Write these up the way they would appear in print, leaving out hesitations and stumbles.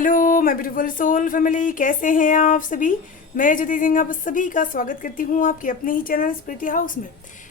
Hello my beautiful soul family, कैसे हैं आप सभी। मैं ज्योति सिंह आप सभी का स्वागत करती हूँ आपके अपने ही चैनल स्पिरिटी हाउस में।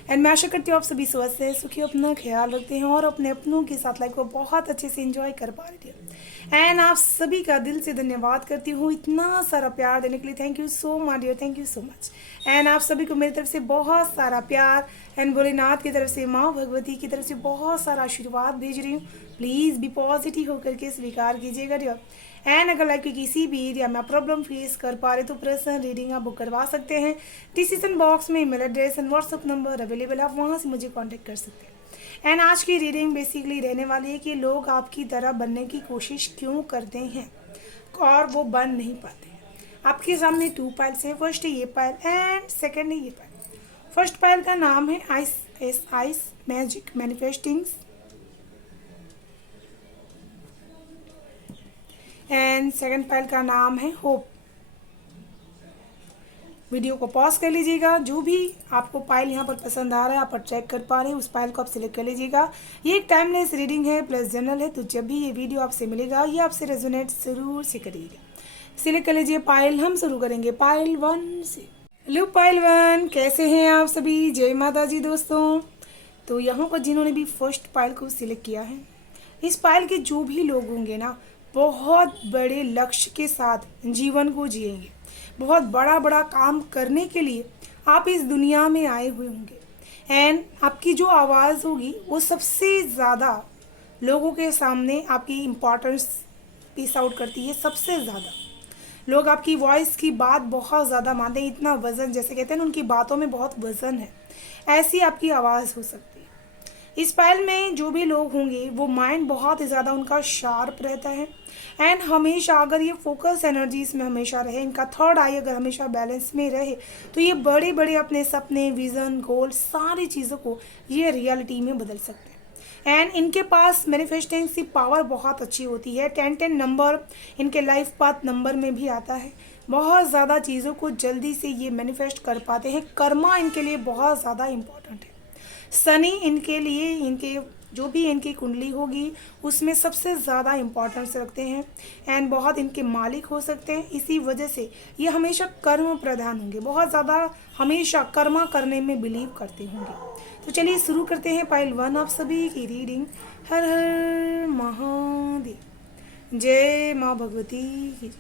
एंड मैं आशा करती हूँ आप सभी स्वस्थ हैं, सुखी, अपना ख्याल रखते हैं और अपने अपनों के साथ लाइफ को बहुत अच्छे से एंजॉय कर पा रहे थे। एंड आप सभी का दिल से धन्यवाद करती हूँ इतना सारा प्यार देने के लिए। Thank you so much dear, thank you so much. And आप सभी को मेरी तरफ से बहुत सारा प्यार एंड भोलेनाथ की तरफ से, माँ भगवती की तरफ से बहुत सारा आशीर्वाद भेज रही हूँ। प्लीज़ बी पॉजिटिव होकर के स्वीकार कीजिएगा डियर। एंड अगर लाइफ की किसी भी एरिया में प्रॉब्लम फेस कर पा रहे तो पर्सनल रीडिंग आप बुक करवा सकते हैं। डिसीजन बॉक्स में email address and WhatsApp number available है, आप वहाँ से मुझे कांटेक्ट कर सकते हैं। एंड आज की रीडिंग बेसिकली रहने वाली है कि लोग आपकी तरह बनने की कोशिश क्यों करते हैं और वो बन नहीं पाते हैं। आपके सामने 2 पाइल्स हैं। फर्स्ट है ये पाइल एंड सेकेंड है ये पाइल। फर्स्ट पाइल का नाम है ice magic manifestings and second file का नाम है होप। वीडियो को पॉज कर लीजिएगा। जो भी आपको फाइल यहाँ पर पसंद आ रहा है, आप चेक कर पा रहे हैं, उस फाइल को आप सिलेक्ट कर लीजिएगा। ये एक टाइमलेस रीडिंग है प्लस जनरल है, तो जब भी ये वीडियो आपसे मिलेगा ये आपसे रेजोनेट जरूर से करिएगा। सिलेक्ट कर लीजिए पाइल। हम शुरू करेंगे पाइल 1 से। हेलो पाइल 1, कैसे हैं आप सभी। जय माता जी दोस्तों। तो यहाँ पर जिन्होंने भी फर्स्ट पाइल को सिलेक्ट किया है, इस पाइल के जो भी लोग होंगे ना, बहुत बड़े लक्ष्य के साथ जीवन को जिएंगे। बहुत बड़ा बड़ा काम करने के लिए आप इस दुनिया में आए हुए होंगे। एंड आपकी जो आवाज़ होगी वो सबसे ज़्यादा लोगों के सामने आपकी इम्पोर्टेंस पीस आउट करती है। सबसे ज़्यादा लोग आपकी वॉइस की बात बहुत ज़्यादा मानते हैं। इतना वज़न, जैसे कहते हैं ना, उनकी बातों में बहुत वज़न है, ऐसी आपकी आवाज़ हो सकती है। इस पाइल में जो भी लोग होंगे वो माइंड बहुत ही ज़्यादा उनका शार्प रहता है। एंड हमेशा अगर ये फोकस एनर्जीज में हमेशा रहे, इनका थर्ड आई अगर हमेशा बैलेंस में रहे, तो ये बड़े बड़े अपने सपने, विज़न, गोल, सारी चीज़ों को ये रियलिटी में बदल सकते हैं। एंड इनके पास मैनिफेस्टिंग की पावर बहुत अच्छी होती है। 10 नंबर इनके लाइफ पाथ नंबर में भी आता है। बहुत ज़्यादा चीज़ों को जल्दी से ये मैनिफेस्ट कर पाते हैं। कर्मा इनके लिए बहुत ज़्यादा इम्पोर्टेंट है। शनि इनके लिए, इनके जो भी इनकी कुंडली होगी उसमें सबसे ज़्यादा इम्पोर्टेंस रखते हैं एंड बहुत इनके मालिक हो सकते हैं। इसी वजह से ये हमेशा कर्म प्रधान होंगे, बहुत ज़्यादा हमेशा कर्मा करने में बिलीव करते होंगे। तो चलिए शुरू करते हैं पाइल 1 आप सभी की रीडिंग। हर हर महादेव, जय माँ भगवती की।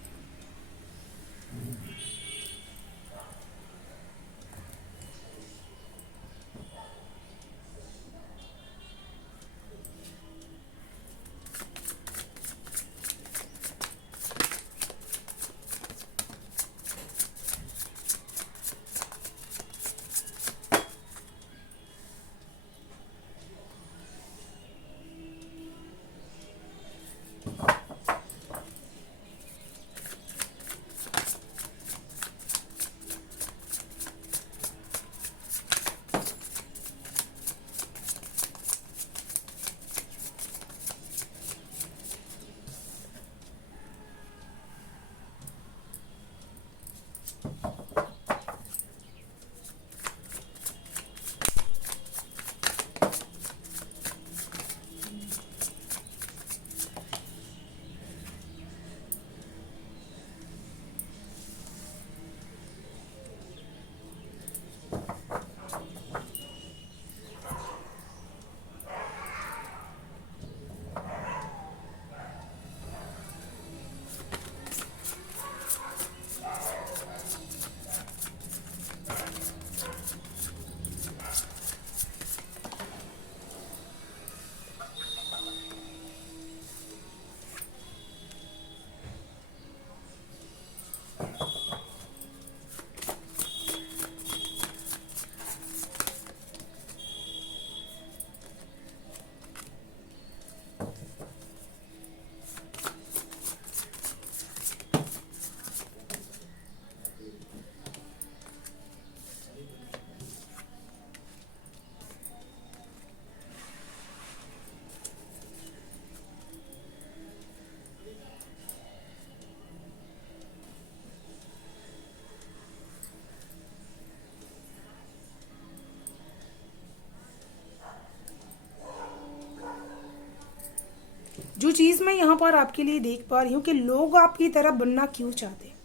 चीज़ मैं यहाँ पर आपके लिए देख पा रही हूँ कि लोग आपकी तरह बनना क्यों चाहते हैं।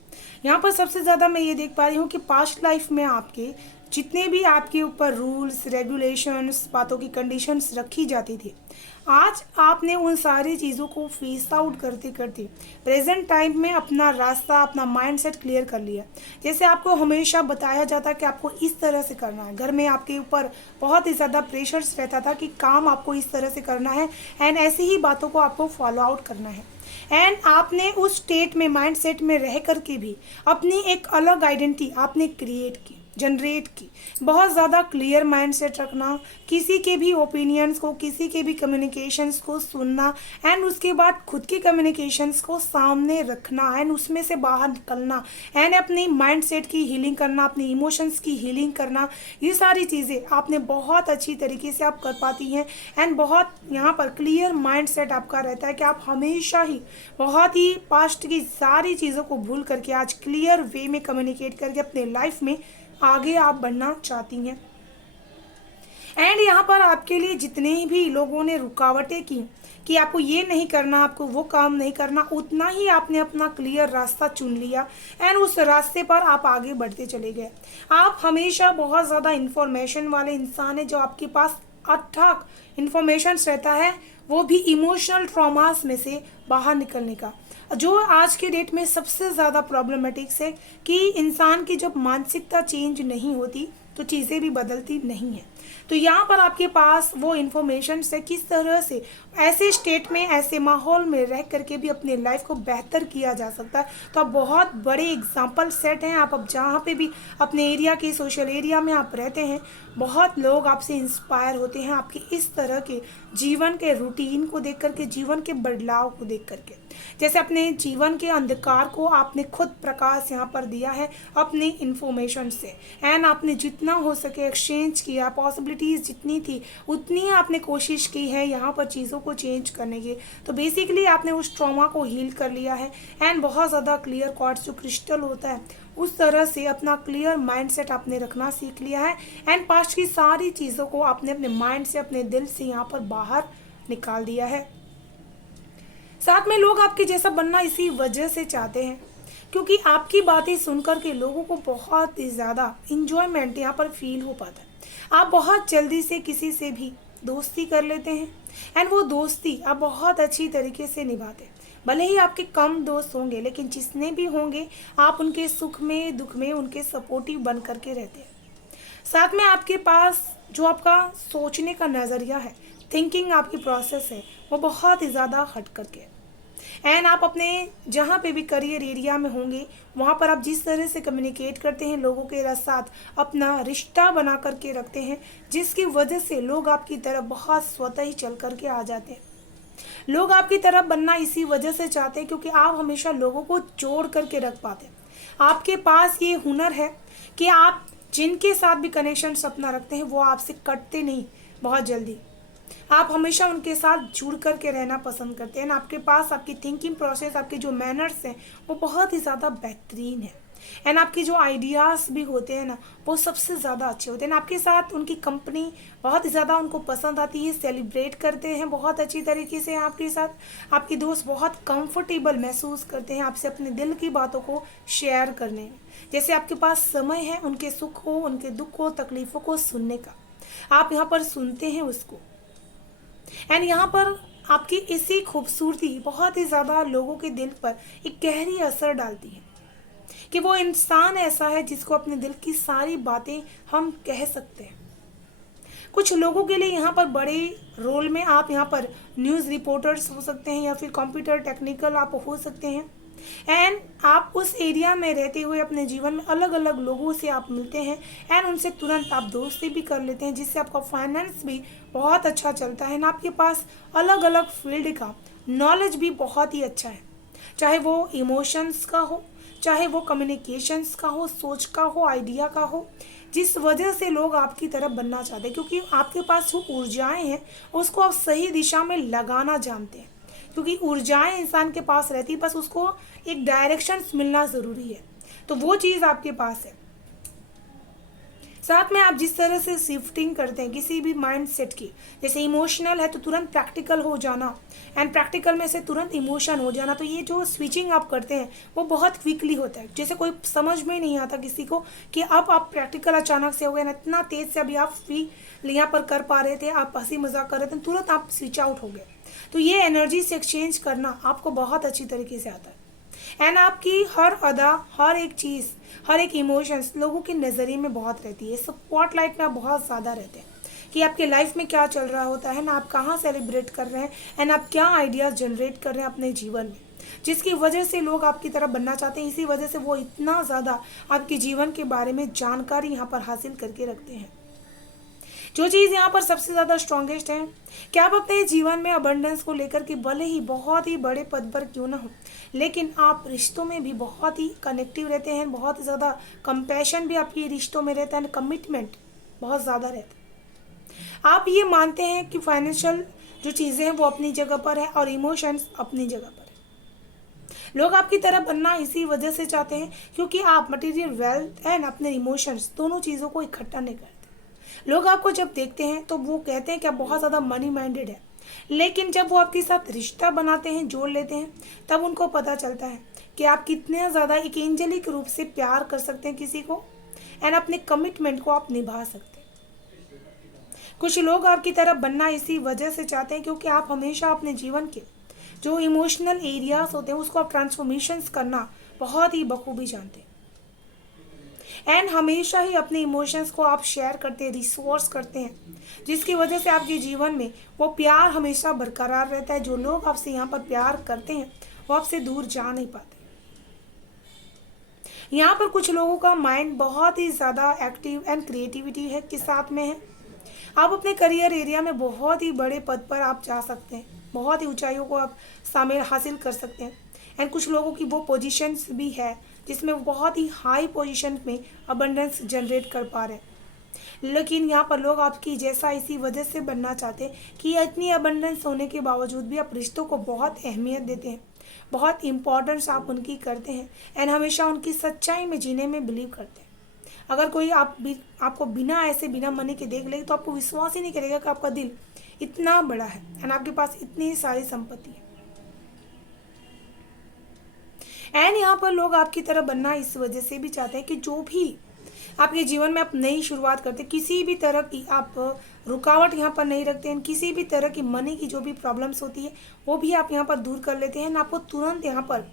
यहाँ पर सबसे ज़्यादा मैं ये देख पा रही हूँ कि पास्ट लाइफ में आपके जितने भी आपके ऊपर रूल्स रेगुलेशंस बातों की कंडीशंस रखी जाती थी, आज आपने उन सारी चीज़ों को फेस आउट करते करते प्रेजेंट टाइम में अपना रास्ता अपना माइंडसेट क्लियर कर लिया। जैसे आपको हमेशा बताया जाता कि आपको इस तरह से करना है, घर में आपके ऊपर बहुत ही ज़्यादा प्रेशर्स रहता था कि काम आपको इस तरह से करना है एंड ऐसी ही बातों को आपको फॉलो आउट करना है। एंड आपने उस स्टेट में माइंड सेट में रह करके भी अपनी एक अलग आइडेंटिटी आपने क्रिएट की, जनरेट की। बहुत ज़्यादा क्लियर माइंड सेट रखना, किसी के भी ओपिनियंस को, किसी के भी कम्युनिकेशंस को सुनना एंड उसके बाद खुद के कम्युनिकेशंस को सामने रखना एंड उसमें से बाहर निकलना एंड अपनी माइंड सेट की हीलिंग करना, अपनी इमोशंस की हीलिंग करना, ये सारी चीज़ें आपने बहुत अच्छी तरीके से आप कर पाती हैं। एंड बहुत यहाँ पर क्लियर माइंड सेट आपका रहता है कि आप हमेशा ही बहुत ही पास्ट की सारी चीज़ों को भूल करके आज क्लियर वे में कम्युनिकेट करके अपने लाइफ में आगे आप बढ़ना चाहती हैं। एंड यहाँ पर आपके लिए जितने भी लोगों ने रुकावटें की कि आपको ये नहीं करना, आपको वो काम नहीं करना, उतना ही आपने अपना क्लियर रास्ता चुन लिया एंड उस रास्ते पर आप आगे बढ़ते चले गए। आप हमेशा बहुत ज़्यादा इन्फॉर्मेशन वाले इंसान हैं, जो आपके पास अथाक इन्फॉर्मेशन रहता है, वो भी इमोशनल ट्रॉमास में से बाहर निकलने का। जो आज के डेट में सबसे ज़्यादा प्रॉब्लमेटिक्स है कि इंसान की जब मानसिकता चेंज नहीं होती तो चीज़ें भी बदलती नहीं हैं। तो यहाँ पर आपके पास वो इन्फॉर्मेशन से किस तरह से ऐसे स्टेट में, ऐसे माहौल में रह करके भी अपने लाइफ को बेहतर किया जा सकता है। तो आप बहुत बड़े एग्जाम्पल सेट हैं। आप अब जहाँ पे भी अपने एरिया के सोशल एरिया में आप रहते हैं, बहुत लोग आपसे इंस्पायर होते हैं आपके इस तरह के जीवन के रूटीन को देख करके, जीवन के बदलाव को देख करके। जैसे अपने जीवन के अंधकार को आपने खुद प्रकाश यहाँ पर दिया है अपने इन्फॉर्मेशन से एंड आपने जितना हो सके एक्सचेंज किया, पॉसिबिलिटीज़ जितनी थी उतनी आपने कोशिश की है यहाँ पर चीज़ों को चेंज करने की। तो बेसिकली आपने उस ट्रॉमा को हील कर लिया है एंड बहुत ज़्यादा क्लियर क्वार्ट्ज जो क्रिस्टल होता है उस तरह से अपना क्लियर माइंडसेट आपने रखना सीख लिया है एंड पास्ट की सारी चीज़ों को आपने अपने माइंड से, अपने दिल से यहाँ पर बाहर निकाल दिया है। साथ में लोग आपके जैसा बनना इसी वजह से चाहते हैं क्योंकि आपकी बातें सुनकर के लोगों को बहुत ही ज़्यादा इंजॉयमेंट यहाँ पर फील हो पाता है। आप बहुत जल्दी से किसी से भी दोस्ती कर लेते हैं एंड वो दोस्ती आप बहुत अच्छी तरीके से निभाते हैं। भले ही आपके कम दोस्त होंगे, लेकिन जितने भी होंगे आप उनके सुख में दुख में उनके सपोर्टिव बन करके रहते हैं। साथ में आपके पास जो आपका सोचने का नज़रिया है, थिंकिंग आपकी प्रोसेस है, वो बहुत ही ज़्यादा हट करके एंड आप अपने जहाँ पे भी करियर एरिया में होंगे वहाँ पर आप जिस तरह से कम्युनिकेट करते हैं, लोगों के साथ अपना रिश्ता बना करके रखते हैं, जिसकी वजह से लोग आपकी तरफ बहुत स्वतः ही चल करके आ जाते हैं। लोग आपकी तरफ बनना इसी वजह से चाहते हैं क्योंकि आप हमेशा लोगों को जोड़ करके रख पाते हैं। आपके पास ये हुनर है कि आप जिनके साथ भी कनेक्शन अपना रखते हैं वो आपसे कटते नहीं बहुत जल्दी। आप हमेशा उनके साथ जुड़ करके रहना पसंद करते हैं। आपके पास आपकी थिंकिंग प्रोसेस, आपके जो मैनर्स हैं वो बहुत ही ज़्यादा बेहतरीन है एंड आपके जो आइडियाज़ भी होते हैं ना वो सबसे ज़्यादा अच्छे होते हैं। आपके साथ उनकी कंपनी बहुत ही ज़्यादा उनको पसंद आती है, सेलिब्रेट करते हैं बहुत अच्छी तरीके से आपके साथ। आपके दोस्त बहुत कंफर्टेबल महसूस करते हैं आपसे अपने दिल की बातों को शेयर करने में। जैसे आपके पास समय है उनके सुख हो, उनके दुख हो, तकलीफ़ों को सुनने का, आप यहाँ पर सुनते हैं उसको एंड यहाँ पर आपकी इसी खूबसूरती बहुत ही ज़्यादा लोगों के दिल पर एक गहरी असर डालती है कि वो इंसान ऐसा है जिसको अपने दिल की सारी बातें हम कह सकते हैं। कुछ लोगों के लिए यहाँ पर बड़े रोल में आप यहाँ पर न्यूज़ रिपोर्टर्स हो सकते हैं या फिर कंप्यूटर टेक्निकल आप हो सकते हैं एंड आप उस एरिया में रहते हुए अपने जीवन में अलग अलग लोगों से आप मिलते हैं एंड उनसे तुरंत आप दोस्ती भी कर लेते हैं, जिससे आपका फाइनेंस भी बहुत अच्छा चलता है एंड आपके पास अलग अलग फील्ड का नॉलेज भी बहुत ही अच्छा है, चाहे वो इमोशंस का हो, चाहे वो कम्युनिकेशंस का हो, सोच का हो, आइडिया का हो, जिस वजह से लोग आपकी तरफ बनना चाहते हैं क्योंकि आपके पास जो ऊर्जाएं हैं उसको आप सही दिशा में लगाना जानते हैं। क्योंकि ऊर्जाएं इंसान के पास रहती, बस उसको एक डायरेक्शन मिलना ज़रूरी है, तो वो चीज़ आपके पास है। साथ में आप जिस तरह से शिफ्टिंग करते हैं किसी भी माइंड सेट की, जैसे इमोशनल है तो तुरंत प्रैक्टिकल हो जाना, एंड प्रैक्टिकल में से तुरंत इमोशन हो जाना, तो ये जो स्विचिंग आप करते हैं वो बहुत क्विकली होता है। जैसे कोई समझ में नहीं आता किसी को कि अब आप प्रैक्टिकल अचानक से हो गए ना, इतना तेज से अभी आप फील यहाँ पर कर पा रहे थे, आप हंसी मजाक कर रहे थे, तुरंत आप स्विच आउट हो गए। तो ये एनर्जी से एक्सचेंज करना आपको बहुत अच्छी तरीके से आता है। एंड आपकी हर अदा, हर एक चीज़, हर एक इमोशंस लोगों के नज़रिए में बहुत रहती है, स्पॉटलाइट में आप बहुत ज़्यादा रहते हैं कि आपके लाइफ में क्या चल रहा होता है ना, आप कहाँ सेलिब्रेट कर रहे हैं, एंड आप क्या आइडियाज़ जनरेट कर रहे हैं अपने जीवन में, जिसकी वजह से लोग आपकी तरफ बनना चाहते हैं। इसी वजह से वो इतना ज़्यादा आपके जीवन के बारे में जानकारी यहाँ पर हासिल करके रखते हैं। जो चीज़ यहाँ पर सबसे ज़्यादा स्ट्रॉन्गेस्ट है कि आप अपने जीवन में अबंडेंस को लेकर के भले ही बहुत ही बड़े पद पर क्यों ना हो, लेकिन आप रिश्तों में भी बहुत ही कनेक्टिव रहते हैं, बहुत ज़्यादा कंपैशन भी आपके रिश्तों में रहता है, कमिटमेंट बहुत ज़्यादा रहता है। आप ये मानते हैं कि फाइनेंशियल जो चीज़ें हैं वो अपनी जगह पर है और इमोशंस अपनी जगह पर है। लोग आपकी तरह बनना इसी वजह से चाहते हैं क्योंकि आप मटेरियल वेल्थ एंड अपने इमोशंस दोनों चीज़ों को इकट्ठा नहीं करते। लोग आपको जब देखते हैं तो वो कहते हैं कि आप बहुत ज़्यादा मनी माइंडेड है, लेकिन जब वो आपके साथ रिश्ता बनाते हैं, जोड़ लेते हैं, तब उनको पता चलता है कि आप कितने ज़्यादा एक एंजेलिक रूप से प्यार कर सकते हैं किसी को, एंड अपने कमिटमेंट को आप निभा सकते हैं। कुछ लोग आपकी तरफ बनना इसी वजह से चाहते हैं क्योंकि आप हमेशा अपने जीवन के जो इमोशनल एरियाज होते हैं उसको आप ट्रांसफॉर्मेशंस करना बहुत ही बखूबी जानते हैं, एंड हमेशा ही अपने इमोशंस को आप शेयर करते हैं, रिसोर्स करते हैं, जिसकी वजह से आपके जीवन में वो प्यार हमेशा बरकरार रहता है। जो लोग आपसे यहाँ पर प्यार करते हैं वो आपसे दूर जा नहीं पाते। यहाँ पर कुछ लोगों का माइंड बहुत ही ज़्यादा एक्टिव एंड क्रिएटिविटी है के साथ में है। आप अपने करियर एरिया में बहुत ही बड़े पद पर आप जा सकते हैं, बहुत ही ऊंचाइयों को आप शामिल हासिल कर सकते हैं, एंड कुछ लोगों की वो पोजीशंस भी है जिसमें वो बहुत ही हाई पोजीशन में अबंडेंस जनरेट कर पा रहे हैं। लेकिन यहाँ पर लोग आपकी जैसा इसी वजह से बनना चाहते हैं कि इतनी अबंडेंस होने के बावजूद भी आप रिश्तों को बहुत अहमियत देते हैं, बहुत इंपॉर्टेंस आप उनकी करते हैं, एंड हमेशा उनकी सच्चाई में जीने में बिलीव करते हैं। अगर कोई आपको बिना ऐसे बिना मनी के देख ले तो आपको विश्वास ही नहीं करेगा कि आपका दिल इतना बड़ा है एंड आपके पास इतनी सारी संपत्ति है। एंड यहाँ पर लोग आपकी तरह बनना इस वजह से भी चाहते हैं कि जो भी आपके जीवन में आप नई शुरुआत करते हैं, किसी भी तरह की आप रुकावट यहाँ पर नहीं रखते हैं, किसी भी तरह की मनी की जो भी प्रॉब्लम्स होती है वो भी आप यहाँ पर दूर कर लेते हैं, आपको तुरंत यहाँ पर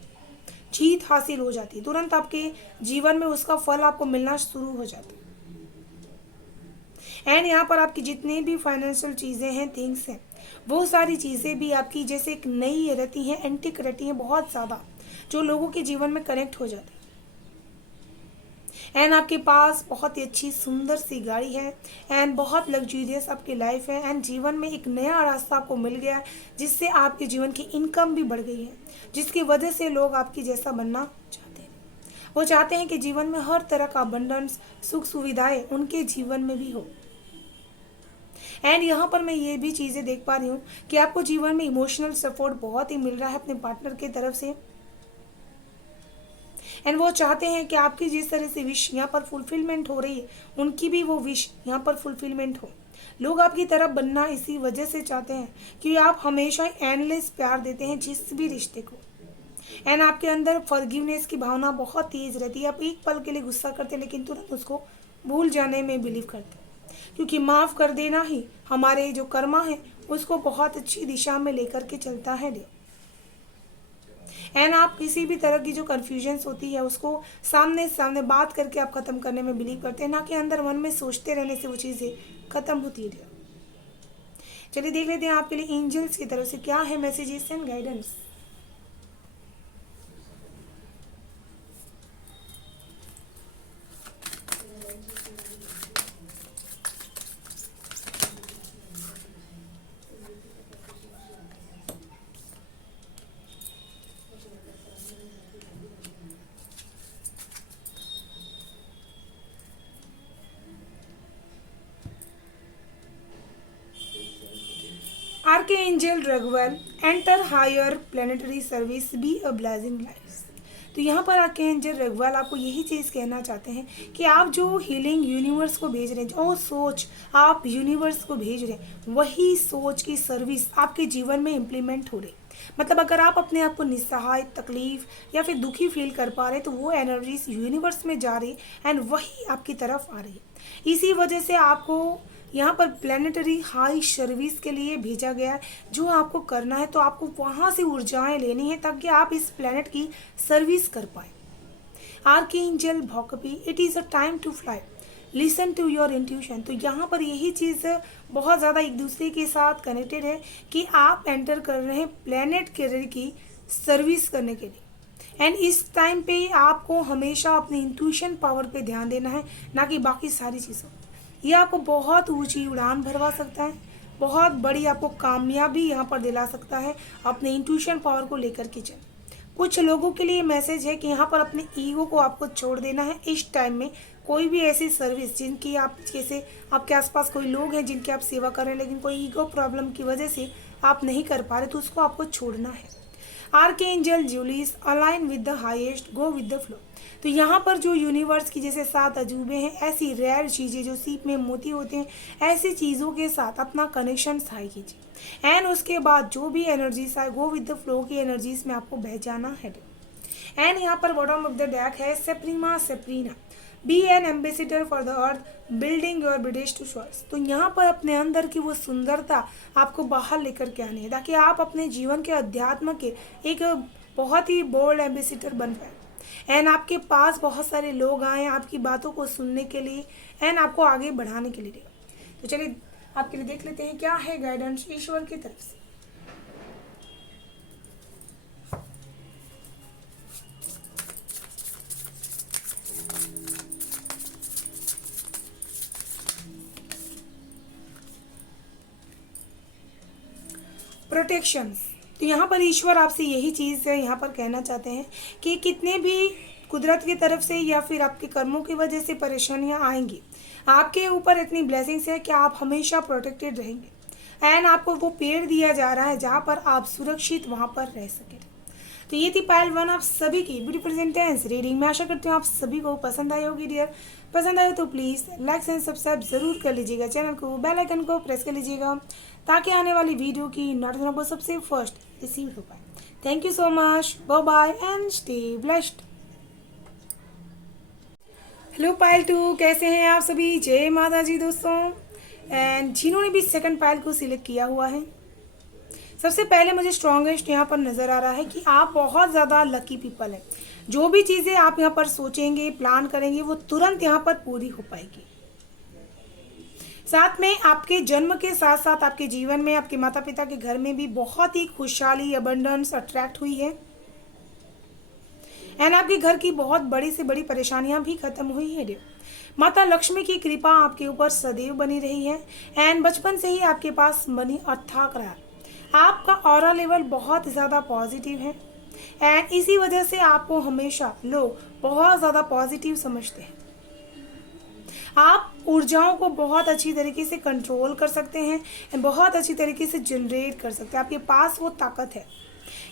जीत हासिल हो जाती है, तुरंत आपके जीवन में उसका फल आपको मिलना शुरू हो जाता है। एंड यहाँ पर आपकी जितनी भी फाइनेंशियल चीज़ें हैं, थिंग्स हैं, वो सारी चीज़ें भी आपकी जैसे एक नई रहती हैं, एंटिक रहती हैं बहुत ज़्यादा, जो लोगों के जीवन में कनेक्ट हो जाती है। एंड आपके पास बहुत ही अच्छी सुंदर सी गाड़ी है, एंड बहुत लग्जूरियस आपकी लाइफ है, एंड जीवन में एक नया रास्ता आपको मिल गया है जिससे आपके जीवन की इनकम भी बढ़ गई है, जिसकी वजह से लोग आपकी जैसा बनना चाहते हैं। वो चाहते हैं कि जीवन में हर तरह का अबंडेंस, सुख सुविधाएं उनके जीवन में भी हो। एंड यहाँ पर मैं ये भी चीज़ें देख पा रही हूँ कि आपको जीवन में इमोशनल सपोर्ट बहुत ही मिल रहा है अपने पार्टनर की तरफ से, एंड वो चाहते हैं कि आपकी जिस तरह से विश यहाँ पर फुलफिलमेंट हो रही है, उनकी भी वो विश यहाँ पर फुलफिलमेंट हो। लोग आपकी तरफ बनना इसी वजह से चाहते हैं कि आप हमेशा एंडलेस प्यार देते हैं जिस भी रिश्ते को, एंड आपके अंदर फॉरगिवनेस की भावना बहुत तेज रहती है। आप एक पल के लिए गुस्सा करते हैं लेकिन तुरंत उसको भूल जाने में बिलीव करते हैं, क्योंकि माफ़ कर देना ही हमारे जो कर्मा है उसको बहुत अच्छी दिशा में लेकर के चलता है। एंड आप किसी भी तरह की जो कन्फ्यूजन्स होती है उसको सामने सामने बात करके आप ख़त्म करने में बिलीव करते हैं, ना कि अंदर मन में सोचते रहने से वो चीज़ें ख़त्म होती है। चलिए देख लेते हैं आपके लिए एंजल्स की तरफ से क्या है messages and guidance. Archangel Raguel, enter higher planetary service, be a blessing lives. तो यहाँ पर आके एंजल रघुवाल आपको यही चीज़ कहना चाहते हैं कि आप जो हीलिंग यूनिवर्स को भेज रहे हैं, जो सोच आप यूनिवर्स को भेज रहे हैं, वही सोच की सर्विस आपके जीवन में इम्प्लीमेंट हो रही। मतलब अगर आप अपने आप को निस्सहाय, तकलीफ या फिर दुखी फील कर पा रहे, तो वो एनर्जीज यूनिवर्स में जा रही एंड वही आपकी तरफ आ रही है। इसी वजह से आपको यहाँ पर प्लानिटरी हाई सर्विस के लिए भेजा गया है। जो आपको करना है, तो आपको वहाँ से ऊर्जाएं लेनी है ताकि आप इस प्लेनेट की सर्विस कर पाए। आर्कएंजल भौकपी, it is a time to fly, listen to your intuition. तो यहाँ पर यही चीज़ बहुत ज़्यादा एक दूसरे के साथ कनेक्टेड है कि आप एंटर कर रहे हैं प्लेनेट कैरियर की सर्विस करने के लिए। एंड इस टाइम पे आपको हमेशा अपनी इंट्यूशन पावर पे ध्यान देना है, ना कि बाकी सारी चीज़ों। ये आपको बहुत ऊंची उड़ान भरवा सकता है, बहुत बड़ी आपको कामयाबी यहाँ पर दिला सकता है अपने इंट्यूशन पावर को लेकर के चल। कुछ लोगों के लिए मैसेज है कि यहाँ पर अपने ईगो को आपको छोड़ देना है इस टाइम में। कोई भी ऐसी सर्विस जिनकी आप, जैसे आपके आसपास कोई लोग हैं जिनकी आप सेवा कर रहे हैं, लेकिन कोई ईगो प्रॉब्लम की वजह से आप नहीं कर पा रहे, तो उसको आपको छोड़ना है। Archangel Julius, align with the highest, go with the flow. तो यहाँ पर जो यूनिवर्स की जैसे 7 अजूबे हैं, ऐसी रेयर चीज़ें जो सीप में मोती होते हैं, ऐसी चीज़ों के साथ अपना कनेक्शन स्थायी कीजिए। एंड उसके बाद जो भी एनर्जीज आए, गो विद द फ्लो की एनर्जीज में आपको बह जाना है। एंड यहाँ पर बॉटम ऑफ द डेक है सेप्रीमा सेप्रीना, be an ambassador for the earth, building your British to shores. तो यहाँ पर अपने अंदर की वो सुंदरता आपको बाहर लेकर के आनी है ताकि आप अपने जीवन के अध्यात्म के एक बहुत ही बोल्ड एम्बेसिडर बन पाए। एंड आपके पास बहुत सारे लोग आए आपकी बातों को सुनने के लिए एंड आपको आगे बढ़ाने के लिए। तो चलिए आपके लिए देख लेते हैं क्या है गाइडेंस ईश्वर की तरफ से। प्रोटेक्शंस, तो यहाँ पर ईश्वर आपसे यही चीज़ यहाँ पर कहना चाहते हैं कि कितने भी कुदरत की तरफ से या फिर आपके कर्मों की वजह से परेशानियाँ आएंगी, आपके ऊपर इतनी ब्लेसिंग्स है कि आप हमेशा प्रोटेक्टेड रहेंगे। एंड आपको वो पेड़ दिया जा रहा है जहाँ पर आप सुरक्षित वहाँ पर रह सकें। तो ये थी पायल 1 आप सभी की ब्यूटीफुल इंटेंस रीडिंग। मैं आशा करती हूँ आप सभी को पसंद आई होगी डियर। पसंद आए तो प्लीज़ लाइक एंड सब्सक्राइब जरूर कर लीजिएगा, चैनल को बेल आइकन को प्रेस कर लीजिएगा ताकि आने वाली वीडियो की नोटिफिकेशन आपको सबसे फर्स्ट रिसीव हो पाए। Thank you so much, bye bye and stay blessed. Hello Payal 2, कैसे हैं आप सभी? जय माता जी दोस्तों। एंड जिन्होंने भी सेकंड पायल को सिलेक्ट किया हुआ है, सबसे पहले मुझे स्ट्रॉन्गेस्ट यहाँ पर नज़र आ रहा है कि आप बहुत ज़्यादा लकी पीपल हैं। जो भी चीज़ें आप यहाँ पर सोचेंगे, प्लान करेंगे, वो तुरंत यहाँ पर पूरी हो पाएगी। साथ में आपके जन्म के साथ साथ आपके जीवन में आपके माता पिता के घर में भी बहुत ही खुशहाली, अबंडेंस अट्रैक्ट हुई है। एंड आपके घर की बहुत बड़ी से बड़ी परेशानियां भी खत्म हुई है। माता लक्ष्मी की कृपा आपके ऊपर सदैव बनी रही है। एंड बचपन से ही आपके पास मनी अर्थाक रहा। आपका ऑरा लेवल बहुत ज़्यादा पॉजिटिव है एंड इसी वजह से आपको हमेशा लोग बहुत ज़्यादा पॉजिटिव समझते हैं। आप ऊर्जाओं को बहुत अच्छी तरीके से कंट्रोल कर सकते हैं, बहुत अच्छी तरीके से जनरेट कर सकते हैं। आपके पास वो ताकत है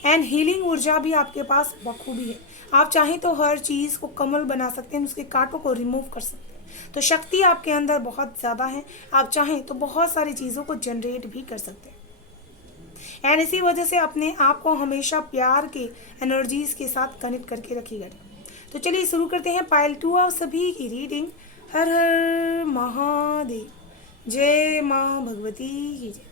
एंड हीलिंग ऊर्जा भी आपके पास बखूबी है। आप चाहें तो हर चीज़ को कमल बना सकते हैं, उसके कांटों को रिमूव कर सकते हैं। तो शक्ति आपके अंदर बहुत ज़्यादा है। आप चाहें तो बहुत सारी चीज़ों को जनरेट भी कर सकते हैं एंड इसी वजह से अपने आप को हमेशा प्यार के एनर्जीज के साथ कनेक्ट करके रखिएगा। तो चलिए शुरू करते हैं पायल 2 आप सभी की रीडिंग। हर हर महादेव, जय माँ भगवती की जय।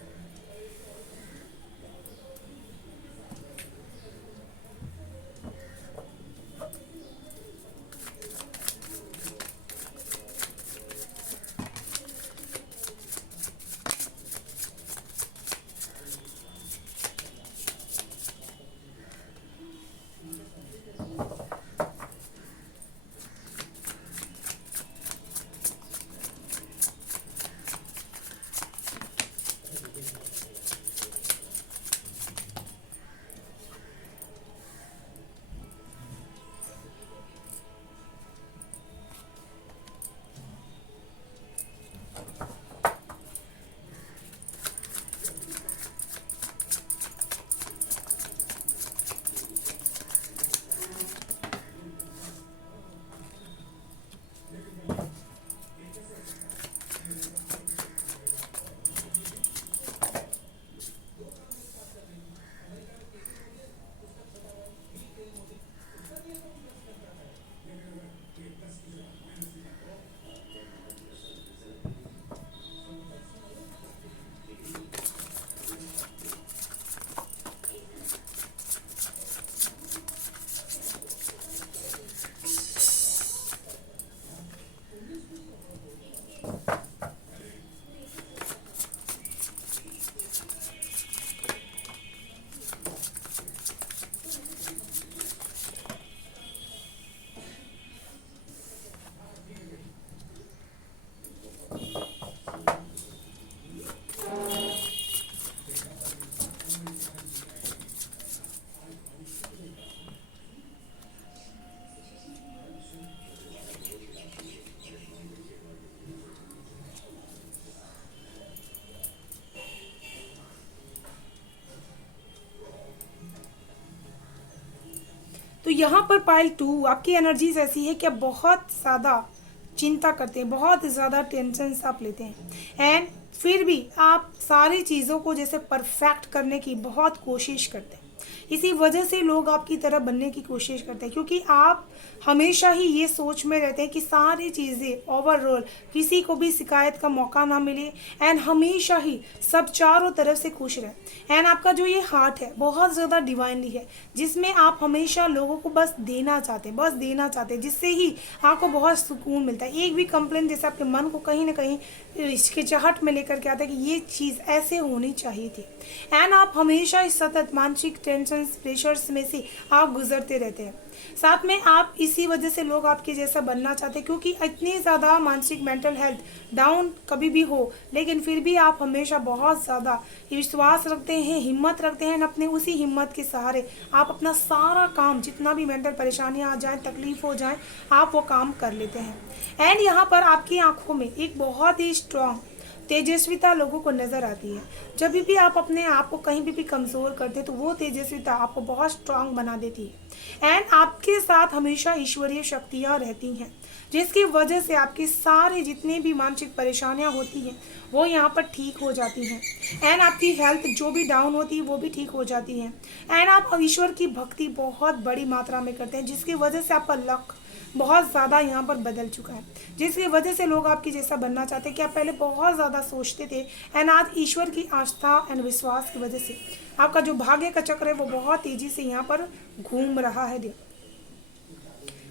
यहाँ पर पाइल 2 आपकी एनर्जीज ऐसी है कि आप बहुत ज़्यादा चिंता करते हैं, बहुत ज़्यादा टेंशन आप लेते हैं, एंड फिर भी आप सारी चीज़ों को जैसे परफेक्ट करने की बहुत कोशिश करते हैं। इसी वजह से लोग आपकी तरह बनने की कोशिश करते हैं, क्योंकि आप हमेशा ही ये सोच में रहते हैं कि सारी चीज़ें ओवरऑल किसी को भी शिकायत का मौका ना मिले, एंड हमेशा ही सब चारों तरफ से खुश रहे। एंड आपका जो ये हार्ट है बहुत ज़्यादा डिवाइनली है, जिसमें आप हमेशा लोगों को बस देना चाहते हैं, बस देना चाहते हैं, जिससे ही आपको बहुत सुकून मिलता है। एक भी कंप्लेंट जैसे आपके मन को कहीं ना कहीं हिचकिचाहट में लेकर के आता है कि ये चीज़ ऐसे होनी चाहिए थी, एंड आप हमेशा इस सतत मानसिक टेंशन प्रेशर्स में से आप गुजरते रहते हैं। साथ में आप इसी वजह से लोग आपके जैसा बनना चाहते हैं, क्योंकि इतनी ज़्यादा मानसिक मेंटल हेल्थ डाउन कभी भी हो, लेकिन फिर भी आप हमेशा बहुत ज़्यादा विश्वास रखते हैं, हिम्मत रखते हैं, अपने उसी हिम्मत के सहारे आप अपना सारा काम, जितना भी मेंटल परेशानियाँ आ जाएँ, तकलीफ हो जाए, आप वो काम कर लेते हैं। एंड यहाँ पर आपकी आंखों में एक बहुत ही स्ट्रॉन्ग तेजस्विता लोगों को नज़र आती है। जब भी आप अपने आप को कहीं भी कमज़ोर करते हैं तो वो तेजस्विता आपको बहुत स्ट्रांग बना देती है, एंड आपके साथ हमेशा ईश्वरीय शक्तियाँ रहती हैं, जिसकी वजह से आपकी सारी जितनी भी मानसिक परेशानियाँ होती हैं वो यहाँ पर ठीक हो जाती हैं, एंड आपकी हेल्थ जो भी डाउन होती है वो भी ठीक हो जाती है, एंड आप ईश्वर की भक्ति बहुत बड़ी मात्रा में करते हैं, जिसकी वजह से आपका लक बहुत ज़्यादा यहाँ पर बदल चुका है, जिसकी वजह से लोग आपकी जैसा बनना चाहते हैं कि आप पहले बहुत ज़्यादा सोचते थे, एंड आज ईश्वर की आस्था एंड विश्वास की वजह से आपका जो भाग्य का चक्र है वो बहुत तेज़ी से यहाँ पर घूम रहा है।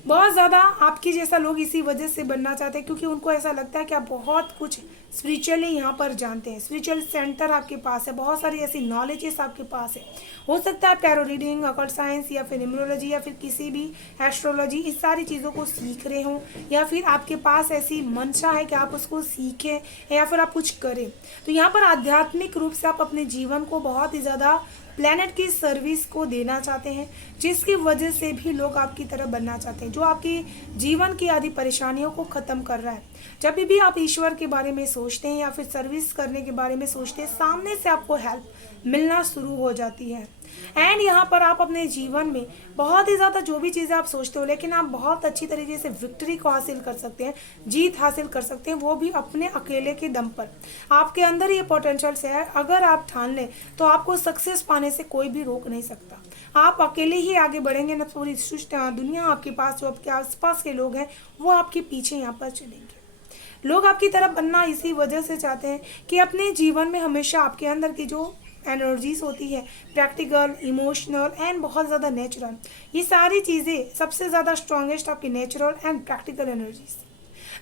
बहुत ज़्यादा आपकी जैसा लोग इसी वजह से बनना चाहते हैं, क्योंकि उनको ऐसा लगता है कि आप बहुत कुछ स्पिरिचुअली यहाँ पर जानते हैं, स्पिरिचुअल सेंटर आपके पास है, बहुत सारी ऐसी नॉलेजेस आपके पास है। हो सकता है आप टैरो रीडिंग, अकल्ट साइंस या फिर न्यूमरोलॉजी या फिर किसी भी एस्ट्रोलॉजी, इस सारी चीज़ों को सीख रहे हों, या फिर आपके पास ऐसी मंशा है कि आप उसको सीखें या फिर आप कुछ करें। तो यहाँ पर आध्यात्मिक रूप से आप अपने जीवन को बहुत ही ज़्यादा प्लैनेट की सर्विस को देना चाहते हैं, जिसकी वजह से भी लोग आपकी तरह बनना चाहते हैं, जो आपकी जीवन की आदि परेशानियों को ख़त्म कर रहा है। जब भी आप ईश्वर के बारे में सोचते हैं या फिर सर्विस करने के बारे में सोचते हैं, सामने से आपको हेल्प मिलना शुरू हो जाती है, एंड यहाँ पर आप अपने जीवन में बहुत ही ज़्यादा जो भी चीज़ें आप सोचते हो, लेकिन आप बहुत अच्छी तरीके से विक्ट्री को हासिल कर सकते हैं, जीत हासिल कर सकते हैं, वो भी अपने अकेले के दम पर। आपके अंदर ये पोटेंशियल है, अगर आप ठान लें तो आपको सक्सेस पाने से कोई भी रोक नहीं सकता। आप अकेले ही आगे बढ़ेंगे ना, पूरी दुनिया आपके पास, जो आपके आसपास के लोग हैं वो आपके पीछे यहाँ पर चलेंगे। लोग आपकी तरफ बनना इसी वजह से चाहते हैं कि अपने जीवन में हमेशा आपके अंदर की जो एनर्जीज होती है, प्रैक्टिकल, इमोशनल एंड बहुत ज़्यादा नेचुरल, ये सारी चीज़ें सबसे ज़्यादा स्ट्रॉन्गेस्ट आपकी नेचुरल एंड प्रैक्टिकल एनर्जीज।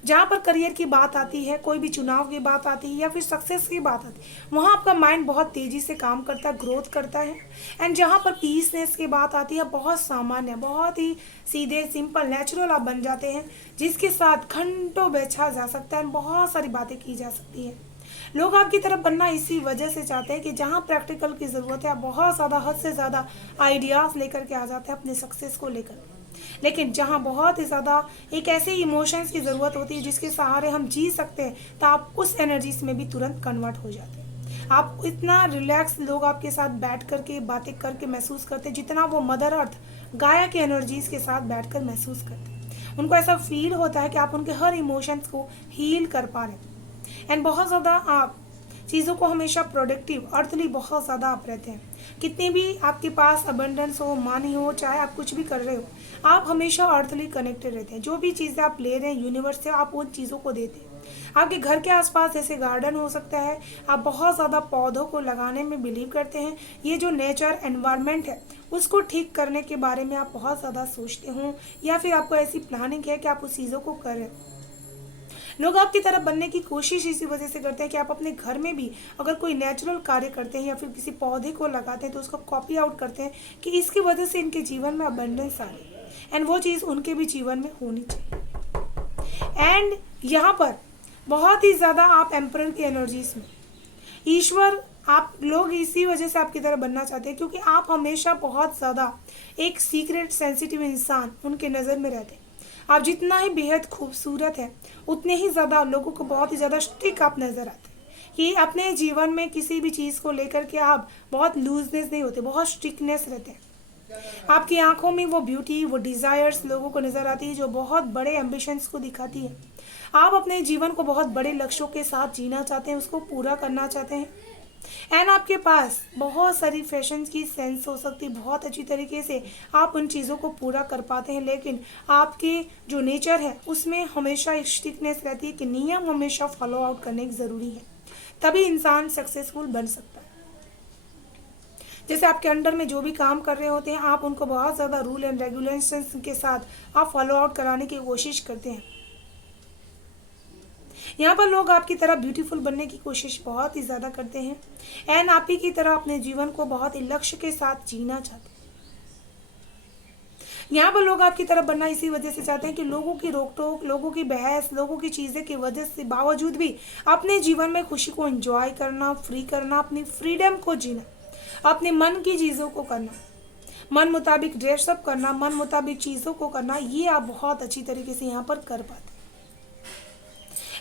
जहाँ पर करियर की बात आती है, कोई भी चुनाव की बात आती है या फिर सक्सेस की बात आती है, वहाँ आपका माइंड बहुत तेज़ी से काम करता है, ग्रोथ करता है। एंड जहाँ पर पीसनेस की बात आती है, बहुत सामान्य, बहुत ही सीधे सिंपल नेचुरल आप बन जाते हैं, जिसके साथ घंटों बैठा जा सकता है, बहुत सारी बातें की जा सकती हैं। लोग आपकी तरफ बनना इसी वजह से चाहते हैं कि जहाँ प्रैक्टिकल की ज़रूरत है, आप बहुत ज़्यादा, हद से ज़्यादा आइडियाज़ लेकर के आ जाते हैं अपने सक्सेस को लेकर, लेकिन जहाँ बहुत ही ज़्यादा एक ऐसे इमोशंस की ज़रूरत होती है जिसके सहारे हम जी सकते हैं, तो आप उस एनर्जीज में भी तुरंत कन्वर्ट हो जाते हैं। आप इतना रिलैक्स लोग आपके साथ बैठ करके बातें करके महसूस करते हैं, जितना वो मदर अर्थ गाया के एनर्जीज के साथ बैठकर महसूस करते हैं। उनको ऐसा फील होता है कि आप उनके हर इमोशंस को हील कर पा रहे हैं, एंड बहुत ज़्यादा आप चीज़ों को हमेशा प्रोडक्टिव, अर्थली बहुत ज़्यादा आप रहते हैं। कितनी भी आपके पास अबंडेंस हो, मनी हो, चाहे आप कुछ भी कर रहे हो, आप हमेशा अर्थली कनेक्टेड रहते हैं। जो भी चीज़ें आप ले रहे हैं यूनिवर्स से, आप उन चीज़ों को देते हैं। आपके घर के आसपास जैसे गार्डन हो सकता है, आप बहुत ज़्यादा पौधों को लगाने में बिलीव करते हैं। ये जो नेचर एनवायरनमेंट है उसको ठीक करने के बारे में आप बहुत ज़्यादा सोचते हो, या फिर आपको ऐसी प्लानिंग है कि आप उस चीज़ों को करें। लोग आपकी तरफ बनने की कोशिश इसी वजह से करते हैं कि आप अपने घर में भी अगर कोई नेचुरल कार्य करते हैं या फिर किसी पौधे को लगाते हैं तो उसको कॉपी आउट करते हैं कि इसकी वजह से इनके जीवन में अबंडेंस आ रही है, एंड वो चीज़ उनके भी जीवन में होनी चाहिए। एंड यहाँ पर बहुत ही ज़्यादा आप एम्परर की एनर्जीज में ईश्वर, आप लोग इसी वजह से आपकी तरह बनना चाहते हैं, क्योंकि आप हमेशा बहुत ज़्यादा एक सीक्रेट सेंसिटिव इंसान उनके नज़र में रहते हैं। आप जितना ही बेहद खूबसूरत है, उतने ही ज़्यादा लोगों को बहुत ही ज़्यादा स्ट्रिक्ट आप नज़र आते हैं, कि अपने जीवन में किसी भी चीज़ को लेकर के आप बहुत लूजनेस नहीं होते, बहुत स्ट्रिक्टनेस रहते हैं। आपकी आंखों में वो ब्यूटी, वो डिज़ायर्स लोगों को नज़र आती है जो बहुत बड़े एम्बिशंस को दिखाती है। आप अपने जीवन को बहुत बड़े लक्ष्यों के साथ जीना चाहते हैं, उसको पूरा करना चाहते हैं। एंड आपके पास बहुत सारी फैशन की सेंस हो सकती है, बहुत अच्छी तरीके से आप उन चीज़ों को पूरा कर पाते हैं, लेकिन आपके जो नेचर है उसमें हमेशा एक स्ट्रिक्टनेस रहती है कि नियम हमेशा फॉलो आउट करने की ज़रूरी है, तभी इंसान सक्सेसफुल बन सकता है। जैसे आपके अंडर में जो भी काम कर रहे होते हैं, आप उनको बहुत ज़्यादा रूल एंड रेगुलेशंस के साथ आप फॉलो आउट कराने की कोशिश करते हैं। यहाँ पर लोग आपकी तरह ब्यूटीफुल बनने की कोशिश बहुत ही ज़्यादा करते हैं एंड आप ही की तरह अपने जीवन को बहुत ही लक्ष्य के साथ जीना चाहते हैं। यहाँ पर लोग आपकी तरह बनना इसी वजह से चाहते हैं कि लोगों की रोक टोक, लोगों की बहस, लोगों की चीज़ें की वजह से बावजूद भी अपने जीवन में खुशी को एंजॉय करना, फ्री करना, अपनी फ्रीडम को जीना, अपने मन की चीज़ों को करना, मन मुताबिक ड्रेसअप करना, मन मुताबिक चीज़ों को करना, ये आप बहुत अच्छी तरीके से यहाँ पर कर पाते हैं।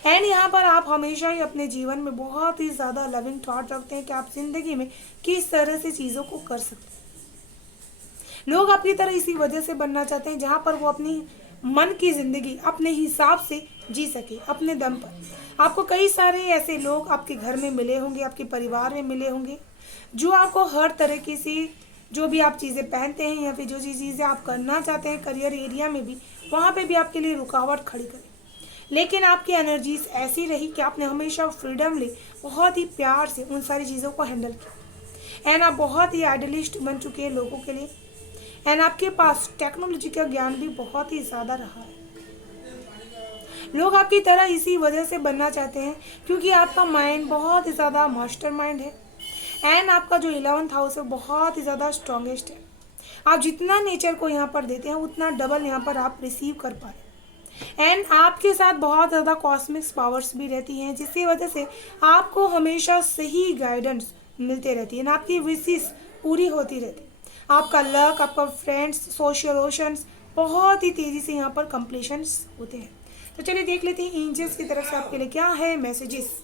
एंड यहाँ पर आप हमेशा ही अपने जीवन में बहुत ही ज़्यादा लविंग थॉट रखते हैं कि आप ज़िंदगी में किस तरह से चीज़ों को कर सकते हैं। लोग आपकी तरह इसी वजह से बनना चाहते हैं जहाँ पर वो अपनी मन की ज़िंदगी अपने हिसाब से जी सके, अपने दम पर। आपको कई सारे ऐसे लोग आपके घर में मिले होंगे, आपके परिवार में मिले होंगे, जो आपको हर तरीके से जो भी आप चीज़ें पहनते हैं या फिर जो चीज़ें आप करना चाहते हैं करियर एरिया में भी, वहाँ पे भी आपके लिए रुकावट खड़ी करें। लेकिन आपकी एनर्जीज ऐसी रही कि आपने हमेशा फ्रीडम ली, बहुत ही प्यार से उन सारी चीज़ों को हैंडल किया एंड आप बहुत ही आइडियलिस्ट बन चुके हैं लोगों के लिए। एंड आपके पास टेक्नोलॉजी का ज्ञान भी बहुत ही ज़्यादा रहा है। लोग आपकी तरह इसी वजह से बनना चाहते हैं क्योंकि आपका माइंड बहुत ही ज़्यादा मास्टर माइंड है एंड आपका जो 11th हाउस है बहुत ही ज़्यादा स्ट्रॉन्गेस्ट है। आप जितना नेचर को यहाँ पर देते हैं उतना डबल यहाँ पर आप रिसीव कर पा रहे हैं एंड आपके साथ बहुत ज़्यादा कॉस्मिक्स पावर्स भी रहती हैं, जिसकी वजह से आपको हमेशा सही गाइडेंस मिलते रहती है, आपकी विशेष पूरी होती रहती है। आपका लक, आपका फ्रेंड्स, सोशलाइजेशंस बहुत ही तेज़ी से यहाँ पर कंप्लीशंस होते हैं। तो चलिए देख लेते हैं एंजल्स की तरफ से आपके लिए क्या है मैसेजेस।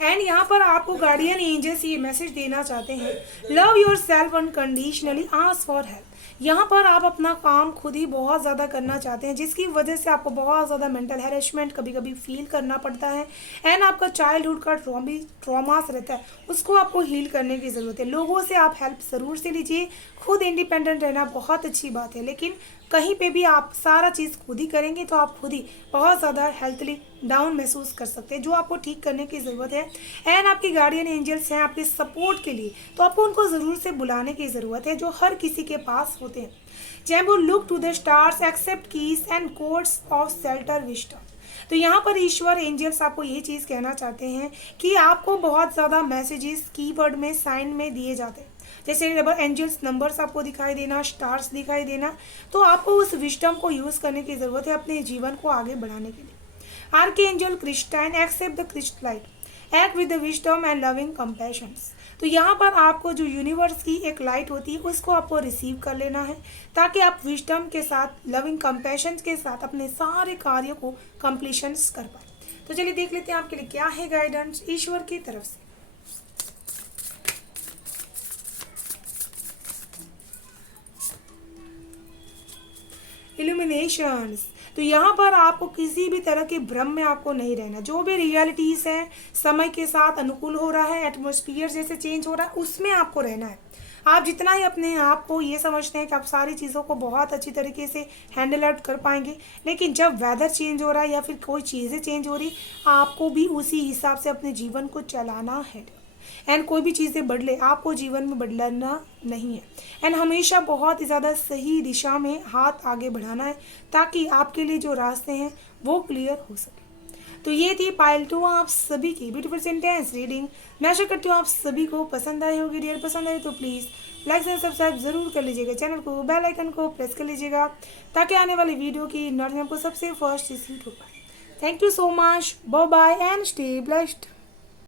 एंड यहाँ पर आपको गार्डियन एंजल्स ये मैसेज देना चाहते हैं, love your self unconditionally, ask for help. यहाँ पर आप अपना काम खुद ही बहुत ज़्यादा करना चाहते हैं, जिसकी वजह से आपको बहुत ज़्यादा मेंटल हैरेसमेंट कभी कभी फील करना पड़ता है एंड आपका चाइल्डहुड का ट्रॉमास रहता है, उसको आपको हील करने की ज़रूरत है। लोगों से आप हेल्प ज़रूर से लीजिए, खुद इंडिपेंडेंट रहना बहुत अच्छी बात है, लेकिन कहीं पे भी आप सारा चीज़ खुद ही करेंगे तो आप खुद ही बहुत ज़्यादा हेल्थली डाउन महसूस कर सकते हैं, जो आपको ठीक करने की ज़रूरत है। एंड आपके गार्डियन एंजल्स हैं आपके सपोर्ट के लिए, तो आपको उनको ज़रूर से बुलाने की ज़रूरत है, जो हर किसी के पास होते हैं। जैसे वो look to the stars, accept keys and codes of shelter wisdom. तो यहाँ पर ईश्वर एंजल्स आपको ये चीज़ कहना चाहते हैं कि आपको बहुत ज़्यादा मैसेजेस कीवर्ड में, साइन में दिए जाते हैं, जैसे एंजल्स नंबर्स आपको दिखाई देना, स्टार्स दिखाई देना, तो आपको उस विस्डम को यूज़ करने की ज़रूरत है अपने जीवन को आगे बढ़ाने के लिए। Archangel Christine, accept the crystallite, act with the wisdom and loving compassions. तो यहाँ पर आपको जो यूनिवर्स की एक लाइट होती है उसको आपको रिसीव कर लेना है, ताकि आप विस्डम के साथ, लविंग कंपैशन के साथ अपने सारे कार्यों को कंप्लीशंस कर पाए। तो चलिए देख लेते हैं आपके लिए क्या है गाइडेंस ईश्वर की तरफ से। इल्यूमिनेशंस। तो यहाँ पर आपको किसी भी तरह के भ्रम में आपको नहीं रहना, जो भी रियलिटीज़ है समय के साथ अनुकूल हो रहा है, एटमॉस्फेयर जैसे चेंज हो रहा है, उसमें आपको रहना है। आप जितना ही अपने आप को ये समझते हैं कि आप सारी चीज़ों को बहुत अच्छी तरीके से हैंडल आउट कर पाएंगे, लेकिन जब वेदर चेंज हो रहा है या फिर कोई चीज़ें चेंज हो रही, आपको भी उसी हिसाब से अपने जीवन को चलाना है। एंड कोई भी चीज़ें बदले, आपको जीवन में बदलना नहीं है एंड हमेशा बहुत ही ज़्यादा सही दिशा में हाथ आगे बढ़ाना है, ताकि आपके लिए जो रास्ते हैं वो क्लियर हो सके। तो ये थी पायल 2 आप सभी की ब्यूटीफुल सेंटेंस रीडिंग। मैं आशा करती हूँ आप सभी को पसंद आई होगी। डियर पसंद आई तो प्लीज़ लाइक एंड सब्सक्राइब ज़रूर कर लीजिएगा, चैनल को, बेल आइकन को प्रेस कर लीजिएगा, ताकि आने वाली वीडियो की नोटिफिकेशन आपको सबसे फर्स्ट रिसीव हो पाए। Thank you so much, bye bye and stay blessed.